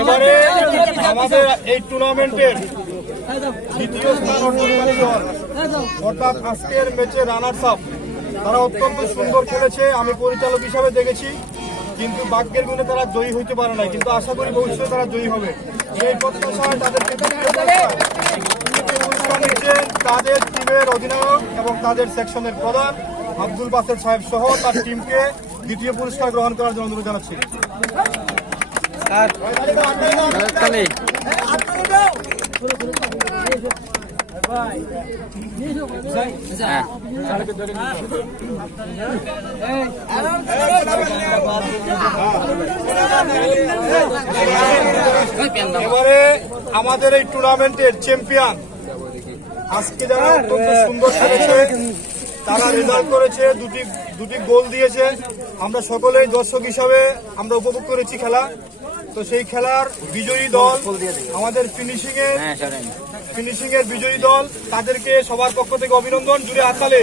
এবারে আমাদের এই টুর্নামেন্টের দ্বিতীয় স্থান অর্জনকারী দল অর্থাৎ আজকের ম্যাচে রানার্স আপ। তারা অত্যন্ত সুন্দর খেলেছে, আমি পরিচালক হিসাবে দেখেছি। কিন্তু বাক্যের গুণে তারা জয়ী হইতে পারে না কিন্তু আশা করি ভবিষ্যতে তারা জয়ী হবে। এই প্রত্যাশায় তাদেরকে তাদের টিমের অধিনায়ক এবং তাদের সেকশনের প্রধান আব্দুল বাসের সাহেব সহ তার টিমকে দ্বিতীয় পুরস্কার গ্রহণ করার জন্য অনুরোধ জানাচ্ছি। তালি হ্যাঁ এবারে আমাদের এই টুর্নামেন্টের চ্যাম্পিয়ন আজকে যারা অত্যন্ত সুন্দর খেলেছে তারা রেজাল্ট করেছে দুটি দুটি গোল দিয়েছে। আমরা সকলেই দর্শক হিসাবে আমরা উপভোগ করেছি খেলা। তো সেই খেলার বিজয়ী দল আমাদের ফিনিশিং এ হ্যাঁ ফিনিশিং এর বিজয়ী দল তাদেরকে সবার পক্ষ থেকে অভিনন্দন। জুড়ে হাততালে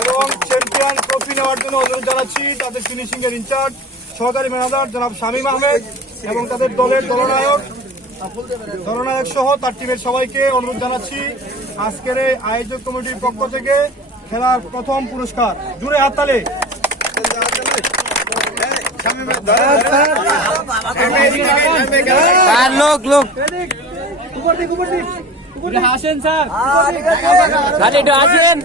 এবং চ্যাম্পিয়ন ট্রফি নেওয়ার জন্য অনুরোধ জানাচ্ছি তাদের ফিনিশিং এর ইনচার্জ সহকারী ম্যানেজার জনাব শামীম আহমেদ এবং তাদের দলের দলনায়ক দলনায়ক সহ তার টিমের সবাইকে অনুরোধ জানাচ্ছি আজকের এই আয়োজক কমিটির পক্ষ থেকে খেলার প্রথম পুরস্কার। জুড়ে হাততালে লোক লোক। আসেন স্যার। স্যার একটু আসেন।